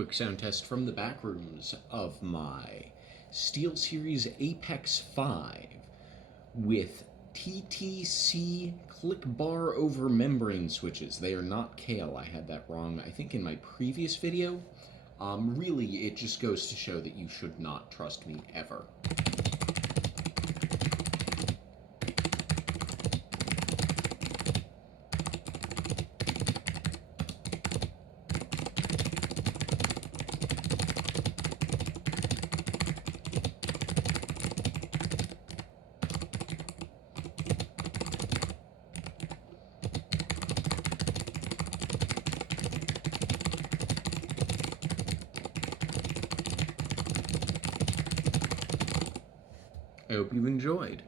quick sound test from the back rooms of my SteelSeries Apex 5 with TTC clickbar over membrane switches. They are not Kale. I had that wrong, I think, in my previous video. Really, it just goes to show that you should not trust me ever. I hope you enjoyed.